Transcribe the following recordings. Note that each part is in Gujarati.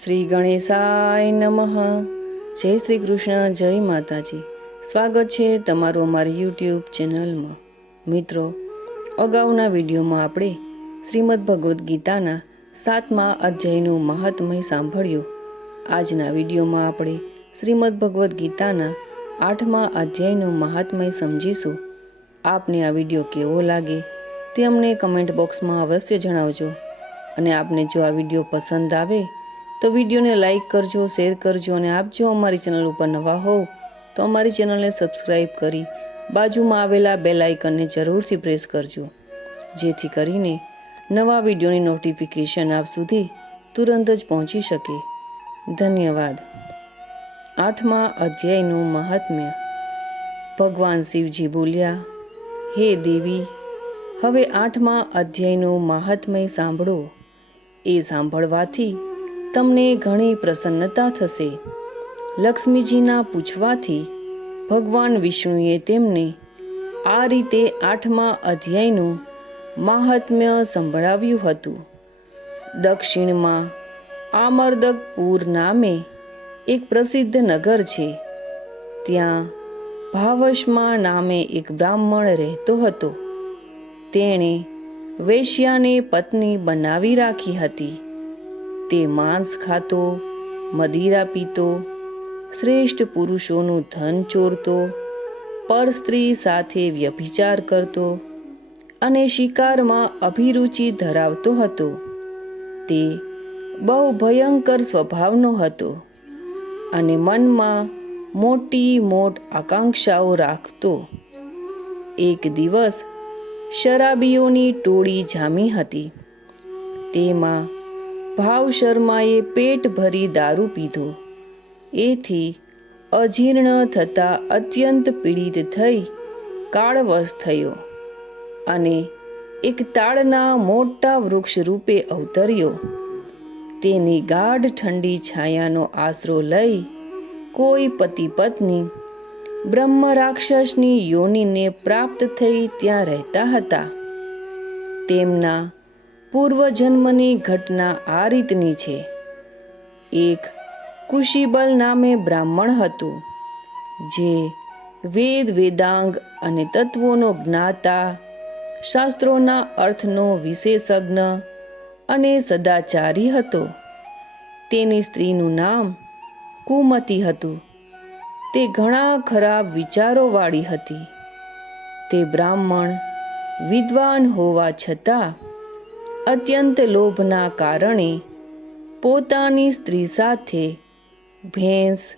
શ્રી ગણેશાય નમઃ. જય શ્રી કૃષ્ણ જય માતાજી. સ્વાગત છે તમારું અમારી યુટ્યુબ ચેનલમાં. મિત્રો, અગાઉના વિડીયોમાં આપણે શ્રીમદ ભગવદ્ ગીતાના સાતમા અધ્યાયનું મહાત્મય સાંભળ્યું. આજના વિડીયોમાં આપણે શ્રીમદ ભગવદ્ ગીતાના આઠમા અધ્યાયનું મહાત્મય સમજીશું. આપને આ વીડિયો કેવો લાગે તે અમને કમેન્ટ બોક્સમાં અવશ્ય જણાવજો. અને આપને જો આ વીડિયો પસંદ આવે તો વિડીયોને લાઈક કરજો, શેર કરજો અને આપ જો અમારી ચેનલ ઉપર નવા હોવ, તો અમારી ચેનલને સબસ્ક્રાઈબ કરી બાજુમાં આવેલા બે લાઇકનને જરૂરથી પ્રેસ કરજો. જેથી કરીને નવા વિડીયોની નોટિફિકેશન આપ સુધી તુરંત જ પહોંચી શકે. ધન્યવાદ. આઠમા અધ્યાયનું મહાત્મ્ય. ભગવાન શિવજી બોલ્યા, હે દેવી, હવે આઠમા અધ્યાયનું મહાત્મય સાંભળો. એ સાંભળવાથી તમને ઘણી પ્રસન્નતા થશે. લક્ષ્મીજીના પૂછવાથી ભગવાન વિષ્ણુએ તેમને આ રીતે આઠમા અધ્યાયનું મહાત્મ્ય સંભળાવ્યું હતું. દક્ષિણમાં આમર્દકપુર નામે એક પ્રસિદ્ધ નગર છે. ત્યાં ભાવશમા નામે એક બ્રાહ્મણ રહેતો હતો. તેણે વેશ્યાને પત્ની બનાવી રાખી હતી. તે માંસ ખાતો, મદિરા પીતો, શ્રેષ્ઠ પુરુષોનું ધન ચોરતો, પર સ્ત્રી સાથે વ્યભિચાર કરતો અને શિકારમાં અભિરુચિ ધરાવતો હતો. તે બહુ ભયંકર સ્વભાવનો હતો અને મનમાં મોટી મોટ આકાંક્ષાઓ રાખતો. એક દિવસ શરાબીઓની ટોળી જામી હતી. તેમાં ભાવ શર્માએ પેટ ભરી દારૂ પીધો. એથી અજીર્ણ થતા અત્યંત પીડિત થઈ કાળવશ થયો અને એક તાળના મોટા વૃક્ષ રૂપે અવતર્યો. તેની ગાઢ ઠંડી છાયાનો આશરો લઈ કોઈ પતિ પત્ની બ્રહ્મ રાક્ષસની યોનિને પ્રાપ્ત થઈ ત્યાં રહેતા હતા. તેમના પૂર્વજન્મની ઘટના આ રીતની છે. એક કુશીબલ નામે બ્રાહ્મણ હતું, જે વેદ, વેદાંગ અને તત્વોનો જ્ઞાતા, શાસ્ત્રોના અર્થનો વિશેષજ્ઞ અને સદાચારી હતો. તેની સ્ત્રીનું નામ કુમતી હતું. તે ઘણા ખરાબ વિચારોવાળી હતી. તે બ્રાહ્મણ વિદ્વાન હોવા છતાં અત્યંત લોભના કારણે પોતાની સ્ત્રી સાથે ભેંસ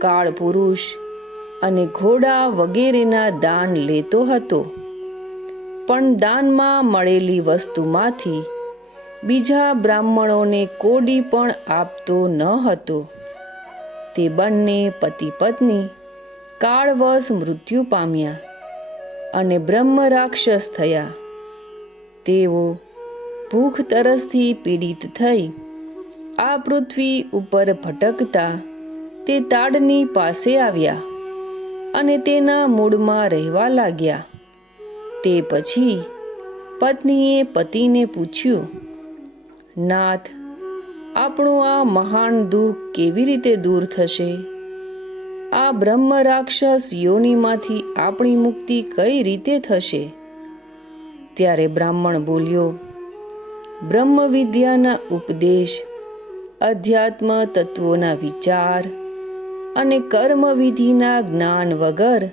કાળપુરુષ અને ઘોડા વગેરેના દાન લેતો હતો. પણ દાનમાં મળેલી વસ્તુમાંથી બીજા બ્રાહ્મણોને કોડી પણ આપતો ન હતો. તે બંને પતિ પત્ની કાળવશ મૃત્યુ પામ્યા અને બ્રહ્મ રાક્ષસ થયા. તેઓ ભૂખ તરસથી પીડિત થઈ. આ પૃથ્વી ઉપર ભટકતા તે તાડની પાસે આવ્યા અને તેના મૂળમાં રહેવા લાગ્યા. તે પછી પત્નીએ પતિને પૂછ્યું, નાથ, આપણું આ મહાન દુઃખ કેવી રીતે દૂર થશે? આ બ્રહ્મ રાક્ષસ યોનિમાંથી આપણી મુક્તિ કઈ રીતે થશે? ત્યારે બ્રાહ્મણ બોલ્યો બ્રહ્મ વિદ્યાના ઉપદેશ અધ્યાત્મ તત્વોના વિચાર અને કર્મવિધિના જ્ઞાન વગર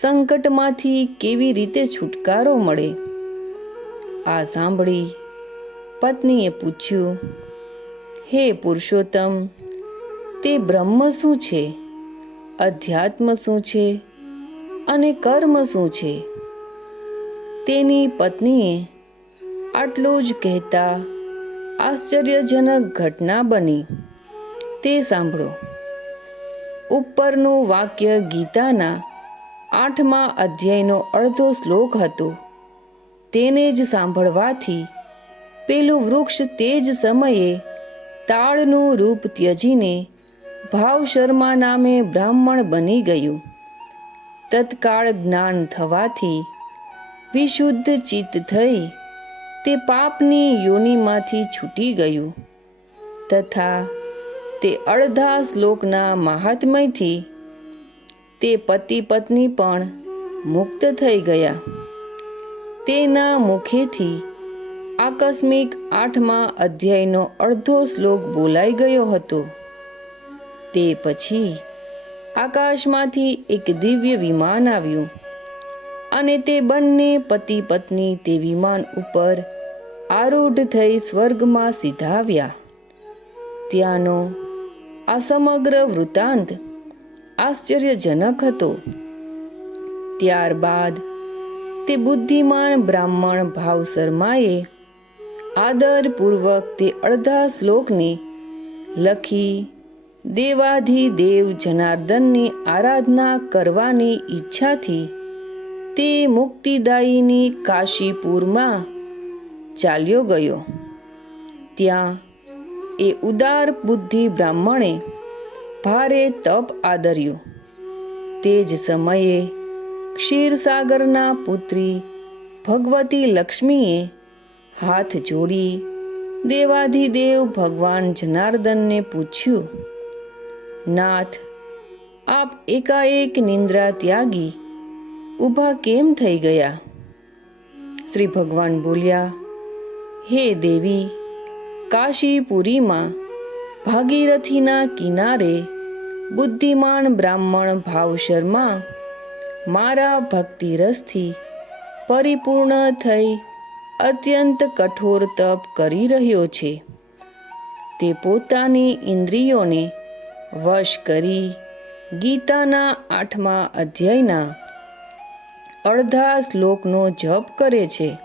સંકટમાંથી કેવી રીતે છુટકારો મળે? આ સાંભળી પત્નીએ પૂછ્યું, હે પુરુષોત્તમ, તે બ્રહ્મ શું છે? અધ્યાત્મ શું છે? અને કર્મ શું છે? તેની પત્નીએ આટલું જ કહેતા આશ્ચર્યજનક ઘટના બની. તે સાંભળો. ઉપરનું વાક્ય ગીતાના આઠમા અધ્યાયનો અડધો શ્લોક હતો. તેને જ સાંભળવાથી પેલું વૃક્ષ તે જ સમયે તાળનું રૂપ ત્યજીને ભાવ શર્મા નામે બ્રાહ્મણ બની ગયું. તત્કાળ જ્ઞાન થવાથી વિશુદ્ધ ચિત્ત થઈ તે પાપની યોનિમાંથી છૂટી ગયું તથા તે અડધા શ્લોકના મહાત્મયથી તે પતિ પત્ની પણ મુક્ત થઈ ગયા. તેના મુખેથી આકસ્મિક આઠમા અધ્યાયનો અડધો શ્લોક બોલાઈ ગયો હતો. તે પછી આકાશમાંથી એક દિવ્ય વિમાન આવ્યું. અને તે બંને પતિ પત્ની તે વિમાન ઉપર આરૂઢ થઈ સ્વર્ગમાં સીધાવ્યા ત્યાંનો આ સમગ્ર વૃત્તાંત આશ્ચર્યજનક હતો. ત્યારબાદ તે બુદ્ધિમાન બ્રાહ્મણ ભાવ શર્માએ આદરપૂર્વક તે અડધા શ્લોકને લખી દેવાધિદેવ જનાર્દનની આરાધના કરવાની ઈચ્છાથી તે મુક્તિદાયીની કાશીપુરમાં ચાલ્યો ગયો. ત્યાં એ ઉદાર બુદ્ધિ બ્રાહ્મણે ભારે તપ આદર્યું. તે જ સમયે ક્ષીરસાગરના પુત્રી ભગવતી લક્ષ્મીએ હાથ જોડી દેવાધિદેવ ભગવાન જનાર્દનને પૂછ્યું, નાથ, આપ એકાએક નિંદ્રા ત્યાગી ઊભા કેમ થઈ ગયા? શ્રી ભગવાન બોલ્યા, હે દેવી, કાશીપુરીમાં ભાગીરથીના કિનારે બુદ્ધિમાન બ્રાહ્મણ ભાવ શર્મા મારા ભક્તિ રસથી પરિપૂર્ણ થઈ અત્યંત કઠોર તપ કરી રહ્યો છે. તે પોતાની ઇન્દ્રિયોને વશ કરી ગીતાના આઠમા અધ્યાયના અડધા શ્લોકનો જપ કરે છે.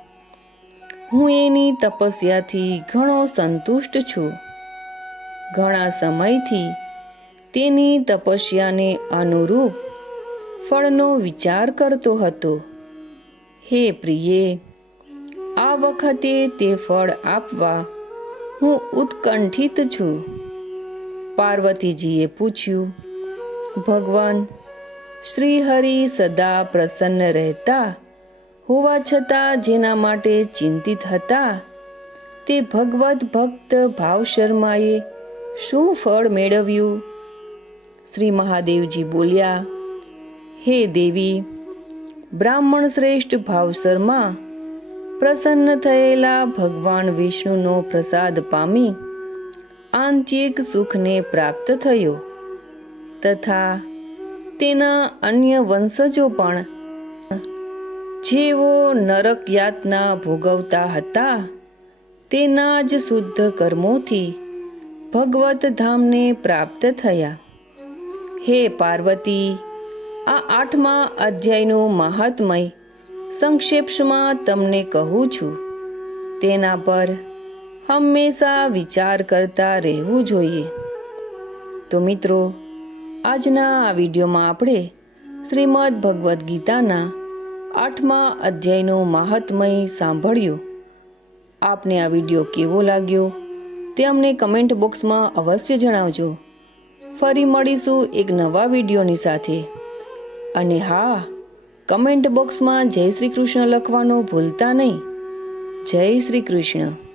હું એની તપસ્યાથી ઘણો સંતુષ્ટ છું. ઘણા સમયથી તેની તપસ્યાને અનુરૂપ ફળનો વિચાર કરતો હતો. હે પ્રિયે, આ વખતે તે ફળ આપવા હું ઉત્કંઠિત છું. પાર્વતીજીએ પૂછ્યું, ભગવાન શ્રી હરિ સદા પ્રસન્ન રહેતા, હોવા છતાં જેના માટે ચિંતિત હતા, તે ભગવત ભક્ત ભાવ શર્માએ શું ફળ મેળવ્યું? શ્રી મહાદેવજી બોલ્યા, હે દેવી, બ્રાહ્મણ શ્રેષ્ઠ ભાવ શર્મા, પ્રસન્ન થયેલા ભગવાન વિષ્ણુનો પ્રસાદ પામી આંતિક સુખને પ્રાપ્ત થયો. તથા તેના અન્ય વંશજો પણ જેઓ નરક યાતના ભોગવતા હતા, તેના જ શુદ્ધ કર્મોથી ભગવત ધામને પ્રાપ્ત થયા. હે પાર્વતી, આ આઠમા અધ્યાયનું મહાત્મય સંક્ષેપમાં તમને કહું છું. તેના પર હંમેશા વિચાર કરતા રહેવું જોઈએ. તો મિત્રો આજના આ વિડીયોમાં આપણે શ્રીમદ ભગવદ્ ગીતાના આઠમા અધ્યાયનું મહાત્મય સાંભળ્યું. આપને આ વીડિયો કેવો લાગ્યો તે અમને કમેન્ટ બોક્સમાં અવશ્ય જણાવજો. ફરી મળીશું એક નવા વિડીયોની સાથે. અને હા, કમેન્ટ બોક્સમાં જય શ્રી કૃષ્ણ લખવાનું ભૂલતા નહીં. જય શ્રી કૃષ્ણ.